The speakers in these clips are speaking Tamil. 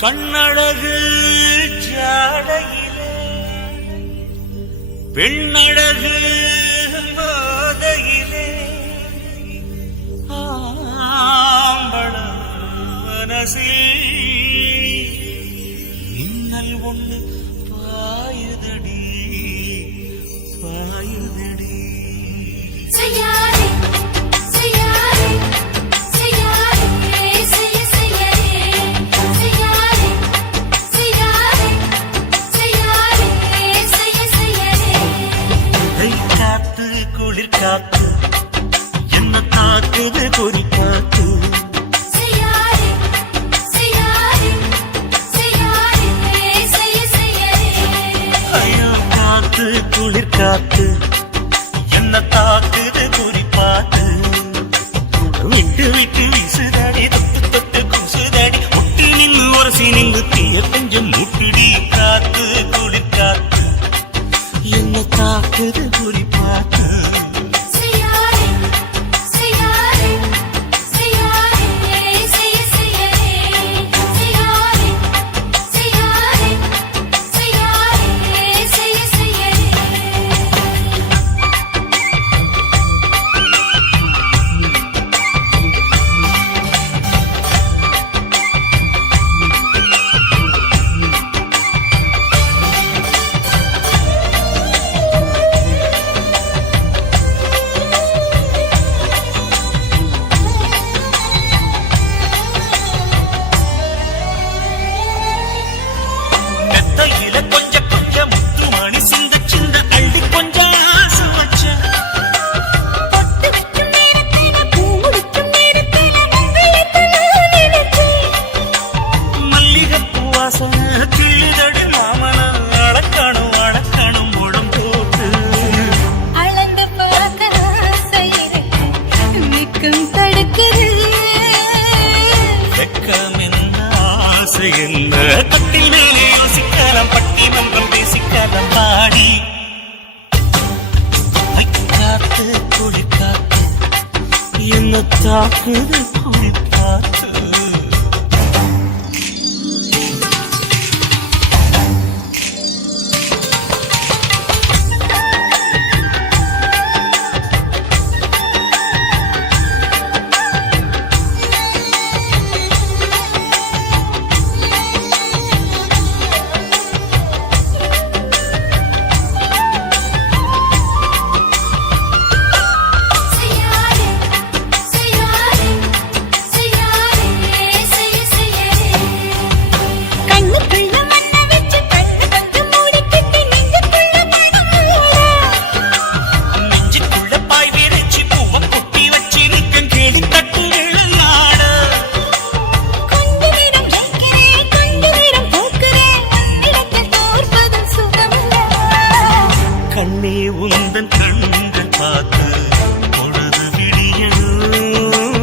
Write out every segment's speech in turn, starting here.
கண்ணழகு ஜாடையிலே பெண்ணழகு மாதையிலே ஆம்பள மனசே இன்னல் ஒண்ணு பாயுதடி பாயுதடி குளிர் காத்து என்ன தாக்குது பொறி காத்து ஐயோ காத்து குளிர் காத்து என்ன தாக்குது பொறி பார்த்து விட்டு விட்டு வீசுதாடி தொட்டு தொட்டு குசுதாடி முட்டி நின்று உரசி நின்று தீய கொஞ்சம் முட்டுடி காத்து குளிர் காத்து என்ன தாக்குது பொறி பார்த்து கட்டில் மேலே யோசிக்கலாம் பட்டி மன்றம் பேசிக்கலாம் பாடி காத்து குடி காத்து என்ன தாக்குது குடி காத்து உந்தன் கண்கள் பார்த்து பொழுது விடியணும்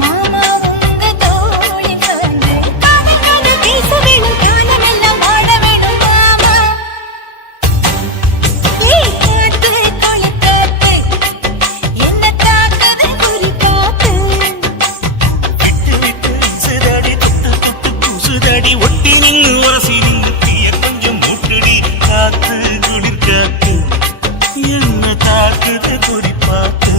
மாமா உங்க தோழி கண்டு காதல் பேச வேணும் காலமெல்லாம் வாழ வேணும் மாமா காத்து கொலை காத்து என்ன தாக்குது குறி காத்து விட்டு விட்டு சுதடி தொட்டு தொட்டு குசுதடி ஒட்டி நின்று உரசி நின்று தீய கொஞ்சம் மூட்டுடி காத்து குளிர் காத்து என்ன தாக்குது பொறி பார்த்து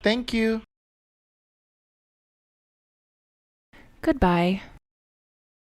Thank you. Goodbye.